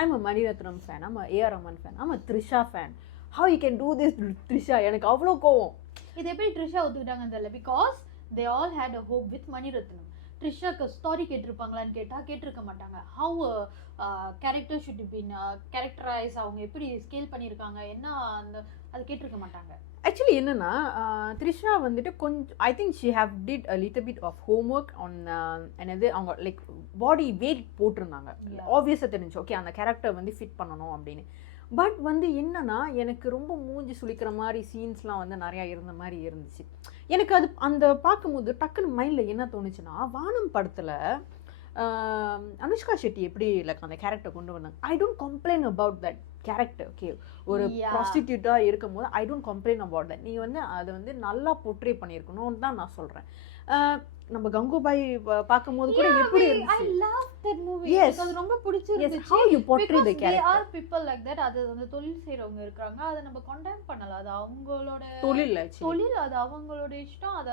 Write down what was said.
I'm a Maniratnam fan, I'm a A.R. Rahman fan, I'm a Trisha fan. How you can do this, Trisha? எனக்கு அவ்வளோ கோவம். இது எப்படி ட்ரிஷா ஒத்துக்கிட்டாங்கன்னு தெரியல. Because they all had a hope with Mani Ratnam. ட்ரிஷாக்கு story கேட்டிருப்பாங்களான்னு கேட்டால் கேட்டிருக்க மாட்டாங்க. How character should been characterise, அவங்க எப்படி ஸ்கேல் பண்ணியிருக்காங்க என்ன அந்த அது கேட்டிருக்க மாட்டாங்க. ஆக்சுவலி என்னன்னா த்ரிஷா வந்துட்டு கொஞ்சம் I think she have did a little bit of home work on என்னது அவங்க லைக் பாடி வெயிட் போட்டிருந்தாங்க. ஆப்வியஸாக தெரிஞ்சு ஓகே அந்த கேரக்டர் வந்து ஃபிட் பண்ணணும் அப்படின்னு. பட் வந்து என்னன்னா எனக்கு ரொம்ப மூஞ்சி சுளிக்கிற மாதிரி சீன்ஸ்லாம் வந்து நிறையா இருந்த மாதிரி இருந்துச்சு. எனக்கு அது அந்த பார்க்கும்போது டக்குன்னு மைண்டில் என்ன தோணுச்சுன்னா, வானம் படத்தில் அனுஷ்கா ஷெட்டி எப்படி லைக் அந்த கேரக்டர் கொண்டு வந்தாங்க. I don't complain about that character. Okay ஒரு ப்ராஸ்டிடியூட்டாக இருக்கும் போது I don't complain about that. நீங்கள் வந்து அதை வந்து நல்லா போர்ட்ரே பண்ணியிருக்கணும்னு தான் நான் சொல்கிறேன். நம்ம கங்குபாய் பார்க்கும்போது கூட எப்படி இருந்துச்சு. I love that movie. அது ரொம்ப பிடிச்சிருந்துச்சு. How you portray the character. There are people like that. அது அந்த தொழில் செய்றவங்க இருக்காங்க. அதை நம்ம கண்டெம் பண்ணலாம். அது அவங்களோட தொழில், அது அவங்களோட இஷ்டம். அது